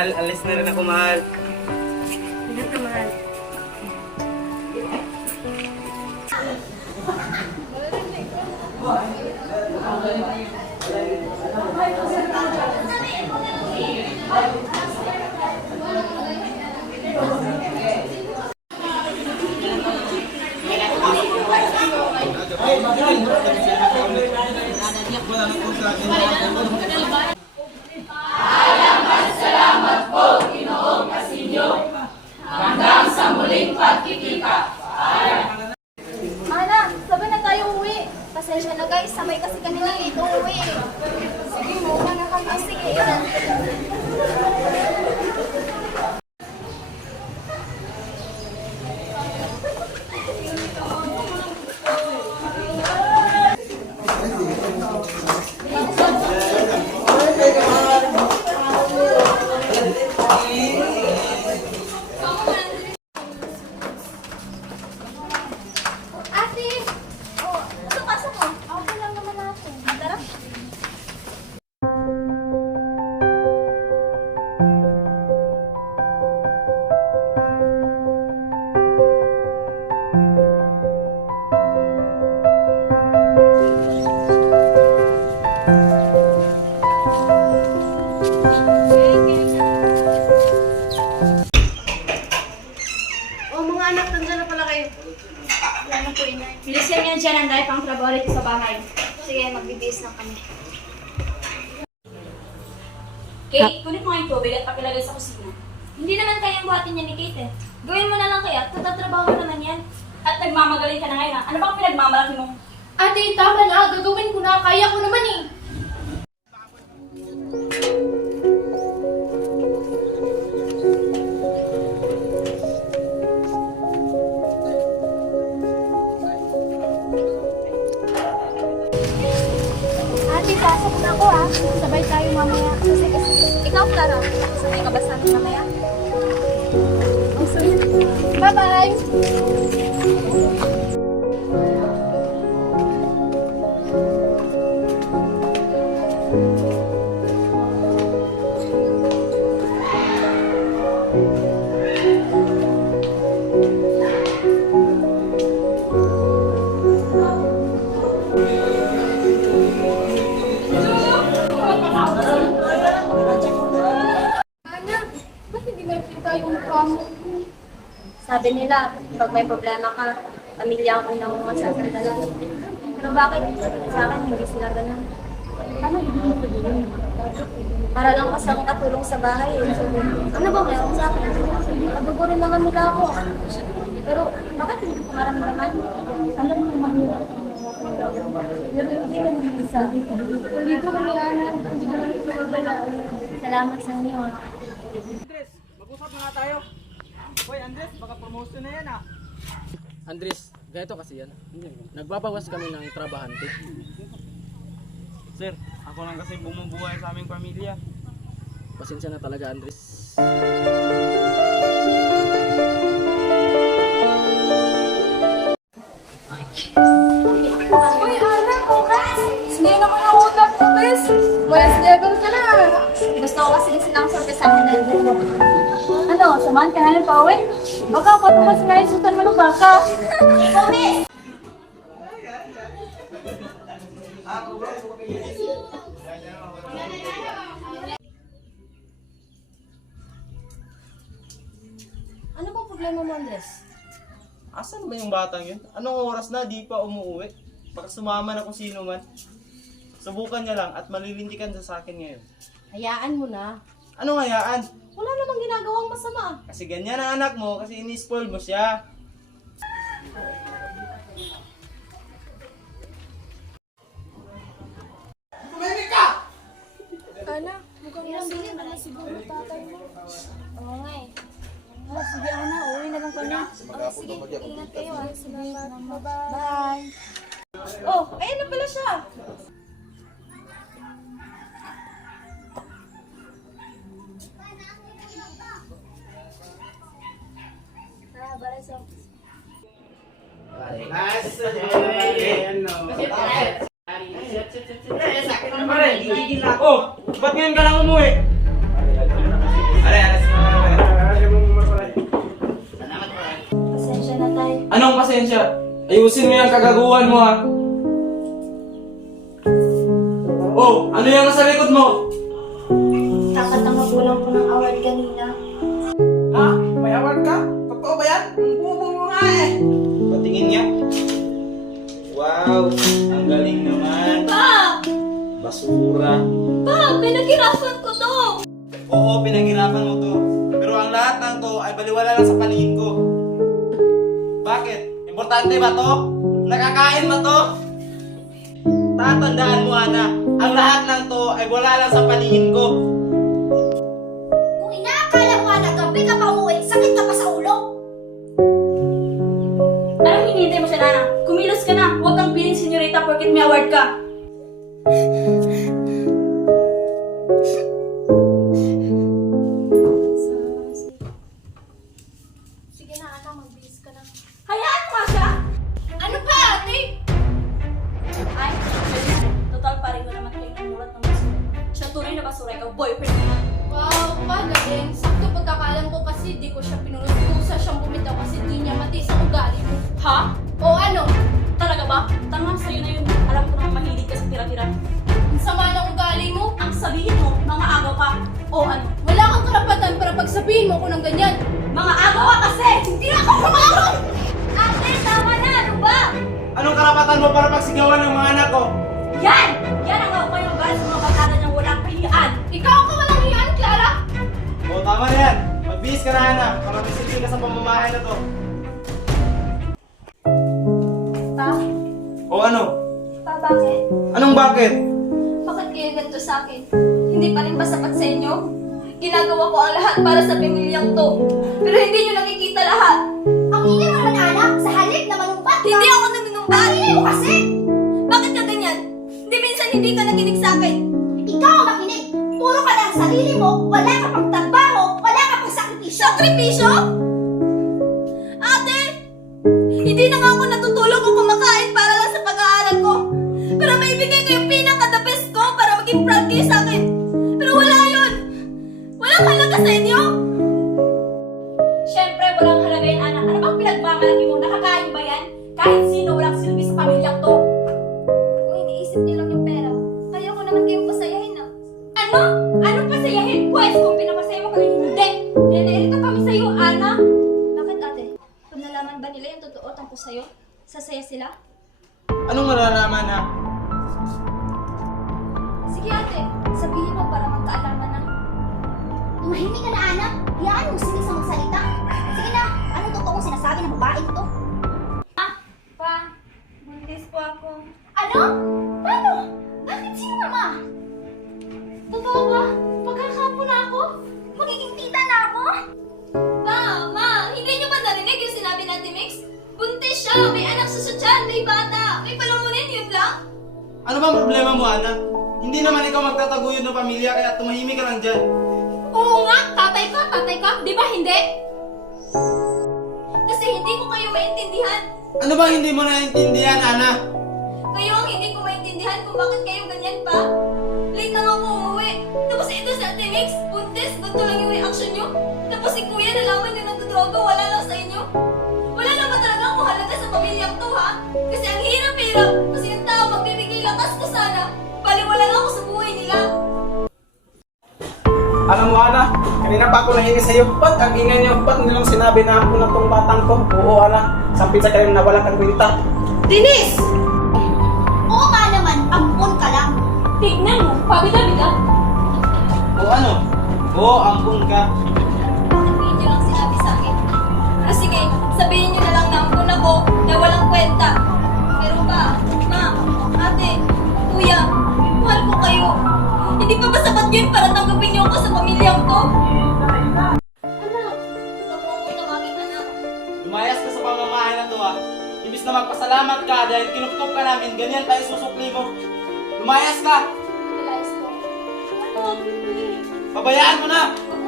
mahal. Alis na rin ako, mahal. Ingat ka, mahal. Ana, sabay na tayo uwi. Pasensya na guys, sabay kasi kami na late uwi. Sige, muna na kami. Sige. Ate! Oh, pasok mo. Ako pa lang naman ako. Tara. Oh, mga anak, nandiyan na pala kayo. Ano po, inay? Bilisan niyo dyan ang dahil pang trabaho rito sa bahay. Sige, magbibihis na kami. Kate, kunin mo nga yung tubig at pakilagay sa kusina. Hindi naman kayang buhatin niya ni Kate eh. Gawin mo na lang kaya, tatatrabaho mo naman yan. At nagmamagaling ka na ngayon ha. Ano bang pinagmamalaki mo? Ate, tama na. Gagawin ko na. Kaya ko naman eh. Ate, pasok na ako ha. Sabay tayo mamaya. Kasi ikaw, Clara. Sabay ka ba sa amin mamaya? Oh, sige. Bye-bye! Ana, ba't hindi may kita yung mukha mo? Sabi nila, pag may problema ka, pamilya ang unang masasandalan. Pero bakit? Sa akin, hindi sila ganun. Ano ibig mo din? Para lang kasi akong katulong sa bahay eh. So, ano ba meron sa akin? Nagugurin naman nila ako. Pero bakit hindi ko maramdaman? Alam mo mahirap. Pero hindi ka naman sa akin. Hindi ko kailangan. Hindi ko naman ito. Salamat sa inyo. Andres, mag-usap na nga tayo. Hoy, Andres, baka promotion na yan ah. Andres, ganito kasi yan. Nagbabawas kami ng trabahante. Sir, ako lang kasi bumubuhay sa aming pamilya. Pasensya na talaga, Andres. Uy, Ana, bukas! Hindi naman ang utak mo, bes. Mas level ka na. Gusto ko kasi silang sorpresahan na. Ano, samahan ka namin pa uwi? Baka patumas nga yung sutan mo ng baka. Kami! Ano bang problema mo, Andres? Asan ba yung batang yun? Anong oras na, di pa umuwi? Baka sumama na kung sino man. Subukan niya lang at malilintikan sa akin ngayon. Hayaan mo na. Anong hayaan? Wala namang ginagawang masama. Kasi ganyan ang anak mo, kasi ini-spoil mo siya. Ana, mukhang masaya na siguro tatay mo. Oo nga eh. Ah, sige, Ana, uwi na lang kami. Oh, sige, ingat kayo ah. Salamat. Bye-bye. Bye! Oh, ayun na pala siya. Tara, bara sa Oh, ba't ngayon ka lang umuwi? Are, Ayusin mo yung kagaguhan mo ha. Oh, ano yan nasa likod mo? Tanga-tanga ko lang po ng award kanina. Ha? May award ka? Totoo ba yan? Ang bubo mo nga eh. Patingin niya. Wow, ang galing naman. Pa! Basura. Pa! Pinaghirapan ko to! Oo, pinaghirapan mo to. Pero ang lahat ng to ay baliwala lang sa paningin ko. Bakit? Importante ba to? Nakakain ba to? Tatandaan mo, Ana, ang lahat ng to ay wala lang sa paningin ko. Kung inaakala mo na gabi ka pa umuwi, sakit ka pa sa ulo. Anong hinihintay mo siya, Nana? Kumilos ka na! Huwag kang piling senyorita porket may award ka! Sige na, anak, magbihis ka na. Hayaan mo nga siya! Ano pa, ate? Ay, pwede na. Total pareho naman kayo ng mulat ng basura. Siya tunay na basura, ikaw boyfriend mo. Wow, pagaling. Sakto pagkakalam ko kasi di ko siya pinurusa siyang bumitaw kasi di niya mati sa ugali mo. Ha? O ano? Talaga ba? Tanga, sa'yo na yun. Alam ko naman mahilig ka sa tira-tira. Ang sama ng ugali mo? Ang sabihin mo, mga agaw ka. O ano? Wala kang karapatan para pagsabihin mo ko ng ganyan. Mga agaw ka kasi! Hindi ako kumakaroon! Ate, tama na! Ano ba? Anong karapatan mo para pagsigawan ng mga anak ko? Yan! Yan ang ako yung galing sa mga barkada niyang walang pilihan. Ikaw ang kawalang iyan, Clara? Oo, tama na yan. Magbihis ka na, Ana, para disiplin ka sa pamamahay na to. Pa? O ano? Pa, bakit? Anong bakit? Bakit kayo ganito sa akin? Hindi pa rin ba sapat sa inyo? Ginagawa ko ang lahat para sa pamilyang to. Pero hindi nyo nakikita lahat. Ang ingay mo naman, anak, sa halip na manumbat ka. Hindi ako nanunumbat! Ang ingay mo kasi! Bakit ka ganyan? Hindi minsan hindi ka nakinig sa akin. Ikaw ang makinig. Puro ka lang sarili mo, wala ka pang trabaho, wala ka pang sakripisyo. Sakripisyo? Ate! Hindi na nga ako natutulog o kumakain para lang sa pag-aaral ko. Pero may ibigay ko yung pinaka-the best ko para maging proud kayo sa akin. Pero wala yun! Walang halaga sa inyo! Siyempre, walang halaga yan, anak. Ano bang pinagmamalaki mo? Nakakain ba yan? Kahit sino walang silbi sa pamilyang to. Kung iniisip niyo lang yung pera, kaya ko naman kayong pasayahin na. Ano? Anong pasayahin? Pwes, kung pinapasaya mo kami, hindi. Nanairito kami sa'yo, Ana. Bakit, ate? Kung nalaman ba nila yung totoo tungkol sa'yo, sasaya sila? Anong malalaman na? Sige, ate. Sabihin mo para magkaalaman na. Tumahimik ka na, anak. Hayaan mo sila sa magsalita. Sige na, anong totoong sinasabi ng babae ito? Pa, buntis po ako. Ano? Paano? Bakit sino mama? Totoo ba? Pagkakapo na ako? Magiging tita na ako? Pa, ma, hindi niyo ba narinig yung sinabi ni Ate Mix? Buntis siya, may anak sa tiyan, may bata, may palamunin, yun lang? Ano bang problema mo, Ana? Hindi naman ikaw magtataguyod ng pamilya kaya tumahimik ka lang dyan. Oo nga, tatay ka, di ba hindi? Kasi hindi ko kayo maintindihan. Ano bang hindi mo naiintindihan, Ana? Kayo ang hindi ko maintindihan kung bakit kayo ganyan pa. Late na nga ako umuwi. Tapos ito si Ate Mix, buntis, ganito lang yung reaction nyo. Tapos si Kuya nalaman yung nagdodroga, wala lang sa inyo. Wala na ba talaga akong halaga sa pamilyang to, ha? Kasi ang hirap-hirap, kasi yung tao magbibigay lakas ko sana. Baliwala lang ako sa buhay nila. Alam mo, Ana, kanina pa ako nangingi sa'yo. Ba't ang ingay niyo? Ba't nilang sinabi na ako na tong batang to? Oo, Ana. Sampit sa kayo na wala kang kwenta. Denise! Oo nga naman, ampun ka lang. Tignan mo, pabida-bida. O ano? Oo, ampun ka. Bakit hindi lang sinabi sa akin? Pero sige, sabihin nyo na lang na ampun ako na walang kwenta. Pero ba, ma, ate, kuya, mahal ko kayo. Hindi pa ba sapat yun para tanggapin niyo ako sa pamilyang to? Anak, huwag mo akong tawagin, anak. Lumayas ka sa pamamahay na to, ha? Ibis na magpasalamat ka dahil kinupkop ka namin, ganyan tayo susukli mo. Lumayas ka! Realize ko. Ano, hindi. Pabayaan mo na!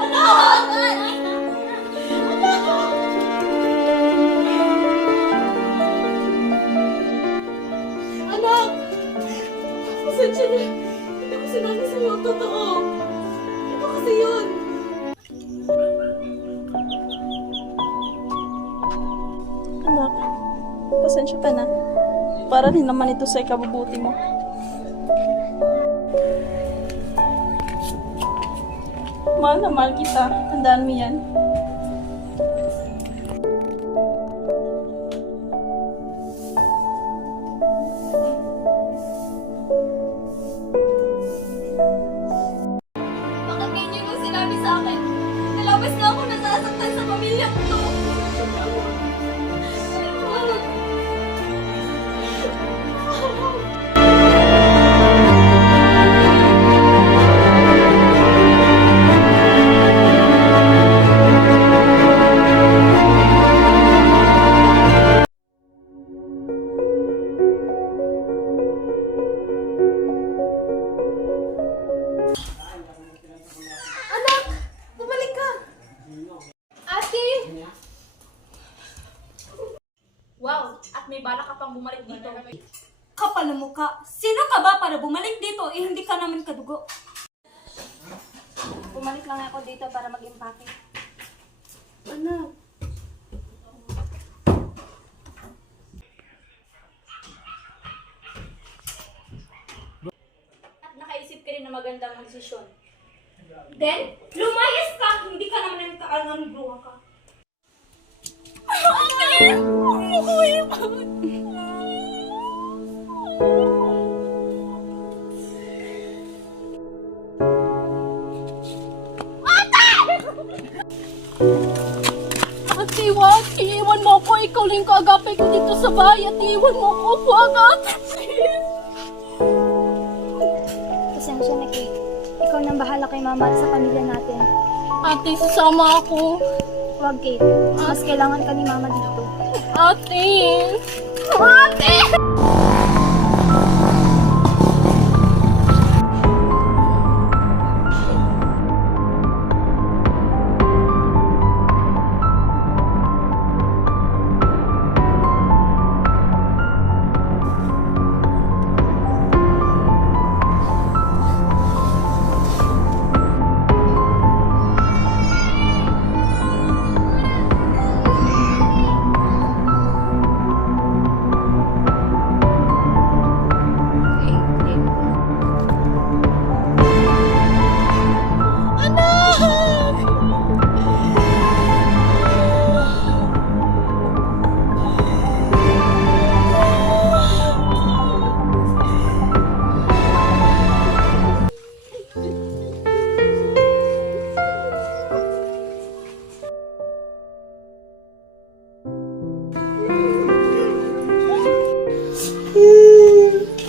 Ano? Anak! Pasensya na. Hindi ko sinabi sa'yo ang totoo. Ito kasi yun. Anak, pasensya pasensya ka na. Para rin naman ito sa ikabubuti mo. Mahal na mahal kita. Tandaan mo yan. Bakit ganyan mo sinabi sa akin? Nalabas na ako nasasaktan sa pamilya ko to. Anak! Bumalik ka! Ate! Wow, at may bala ka pang bumalik dito. Kapal ng mukha. Sino ka ba para bumalik dito? Eh, hindi ka naman kadugo. Bumalik lang ako dito para mag-impake. Anak! At nakaisip ka rin na magandang desisyon. Then, lumayas ka! Hindi ka naman ang kaanan bruha ka. Ate, wag! Iiwan mo ako! Ikaw lang kaagapay ko dito sa bahay at iiwan mo ako! Wag, ate! Pasensya na, Kate. Ikaw nang bahala kay mama at sa pamilya natin. Ate, sasama ako! Huwag, Kate. Mas kailangan ka ni mama dito. Ate! Ate!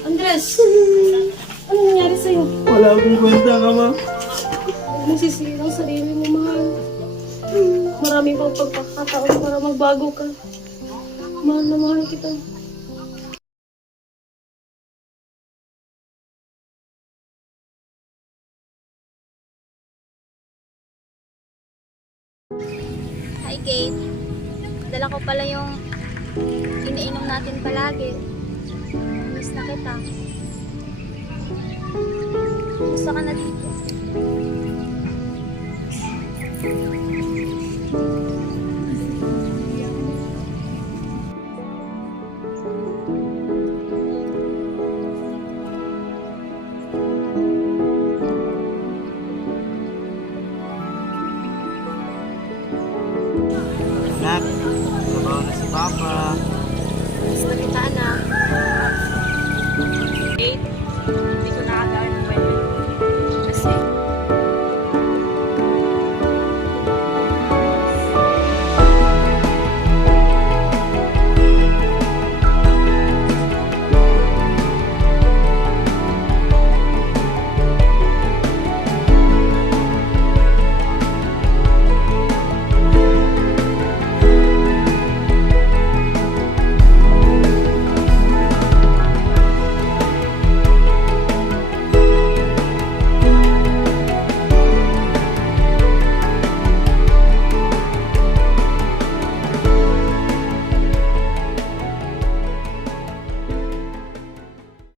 Andres! Ano nangyari sa'yo? Wala akong kwenta ka, ma. Huwag mo sisira ang sarili mo, mahal. Marami pang pagkakataon para magbago ka. Mahal na mahal kita. Hi, Kate. Dala ko pala yung iniinom natin palagi. Miss na kita. Gusto ka na dito.